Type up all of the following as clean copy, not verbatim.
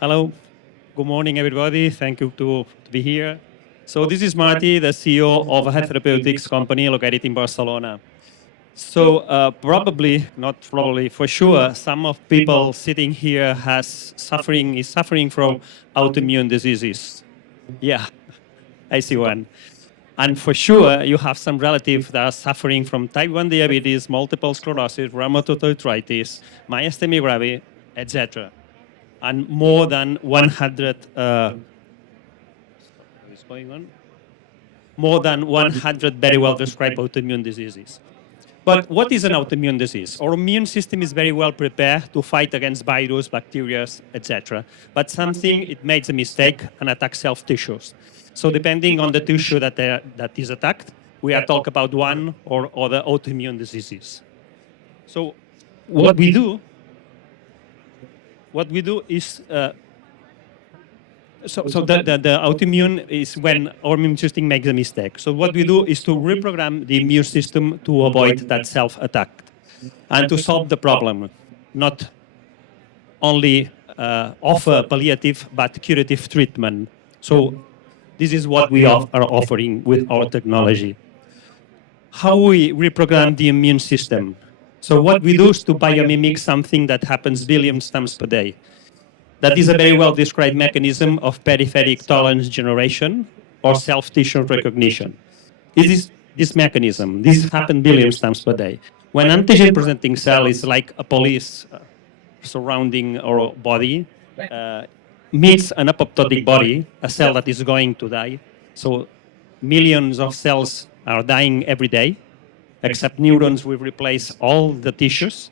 Hello. Good morning, everybody. Thank you to be here. So this is Marti, the CEO of a health therapeutics company located in Barcelona. So probably, not probably, for sure, some of people sitting here is suffering from autoimmune diseases. Yeah, I see one. And for sure, you have some relatives that are suffering from type 1 diabetes, multiple sclerosis, rheumatoid arthritis, myasthenia gravis, etc. And more than 100 what's going on? More than 100 very well described autoimmune diseases. But what is an autoimmune disease? Our immune system is very well prepared to fight against virus, bacteria, etc. But something, it makes a mistake and attacks self tissues. So depending on the tissue that is attacked, we are talking about one or other autoimmune diseases. So what we do is the autoimmune is when our immune system makes a mistake. So what we do is to reprogram the immune system to avoid that self-attack and to solve the problem, not only offer palliative but curative treatment. So this is what we are offering with our technology. How we reprogram the immune system. So what we do is to biomimic something that happens billions times per day. That is a very well-described mechanism of peripheric tolerance generation or self-tissue recognition. This mechanism. This happens billions times per day. When antigen-presenting cell is like a police surrounding our body, meets an apoptotic body, a cell that is going to die. So millions of cells are dying every day, except neurons will replace all the tissues.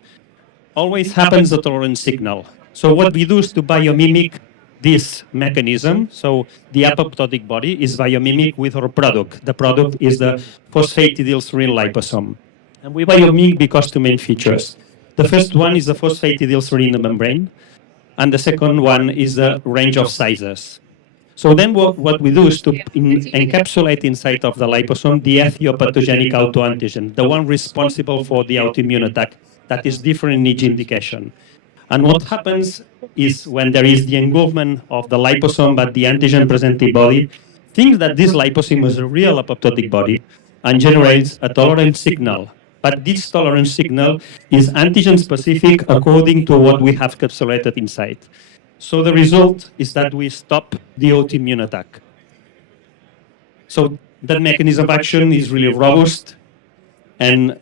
Always happens a tolerance signal. So what we do is to biomimic this mechanism. So the apoptotic body is biomimic with our product. The product is the phosphatidylserine liposome. And we biomimic because two main features. The first one is the phosphatidylserine in the membrane. And the second one is the range of sizes. So then what we do is to encapsulate inside of the liposome the ethiopathogenic autoantigen, the one responsible for the autoimmune attack that is different in each indication. And what happens is when there is the engulfment of the liposome by the antigen-presenting body, thinks that this liposome is a real apoptotic body and generates a tolerance signal. But this tolerance signal is antigen-specific according to what we have capsulated inside. So the result is that we stop the autoimmune attack. So that mechanism of action is really robust. And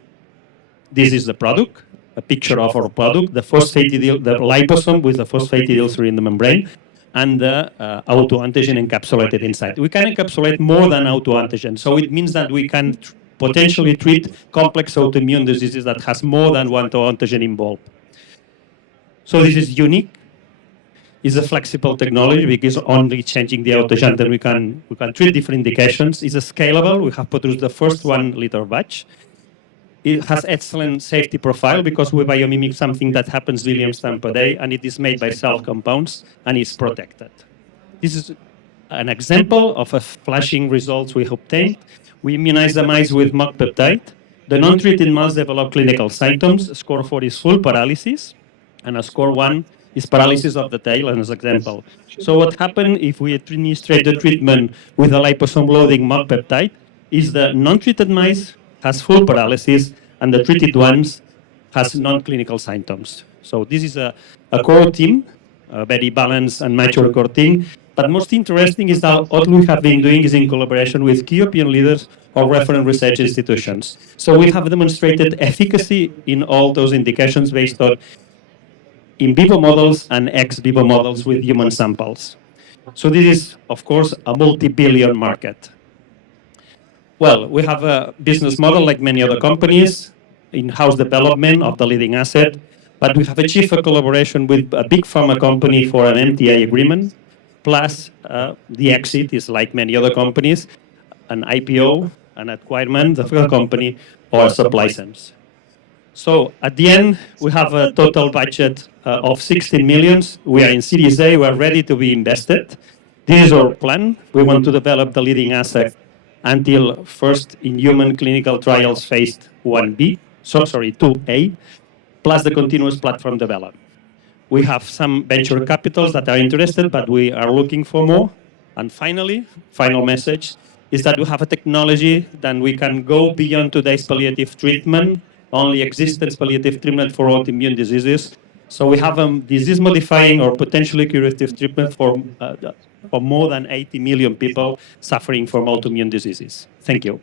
this is the product, a picture of our product, the liposome with the phosphatidylserine in the membrane, and the autoantigen encapsulated inside. We can encapsulate more than autoantigen. So it means that we can potentially treat complex autoimmune diseases that has more than one autoantigen involved. So this is unique. It's a flexible technology because only changing the autoantigen, then we can treat different indications. It's a scalable. We have produced the first 1 liter batch. It has excellent safety profile because we biomimic something that happens billions times per day, and it is made by cell compounds and is protected. This is an example of a flashing results we obtained. We immunize the mice with mock peptide. The non-treated mice develop clinical symptoms. Score 4 is full paralysis, and a score 1 is paralysis of the tail, as an example. So what happens if we administrate the treatment with a liposome loading mock peptide is the non-treated mice has full paralysis, and the treated ones has non-clinical symptoms. So this is a core team, a very balanced and mature core team. But most interesting is that what we have been doing is in collaboration with key opinion leaders or reference research institutions. So we have demonstrated efficacy in all those indications based on in vivo models and ex vivo models with human samples. So this is, of course, a multi-billion market. Well, we have a business model like many other companies, in-house development of the leading asset, but we have achieved a collaboration with a big pharma company for an MTA agreement, plus the exit is like many other companies, an IPO, an acquirement of a company, or a sub-license. So at the end, we have a total budget of 16 million. We are in Series A, we are ready to be invested. This is our plan. We want to develop the leading asset until first in human clinical trials phase 2A, plus the continuous platform development. We have some venture capitals that are interested, but we are looking for more. And finally, final message is that we have a technology that we can go beyond today's palliative treatment, only existence palliative treatment for autoimmune diseases. So we have a disease-modifying or potentially curative treatment for more than 80 million people suffering from autoimmune diseases. Thank you.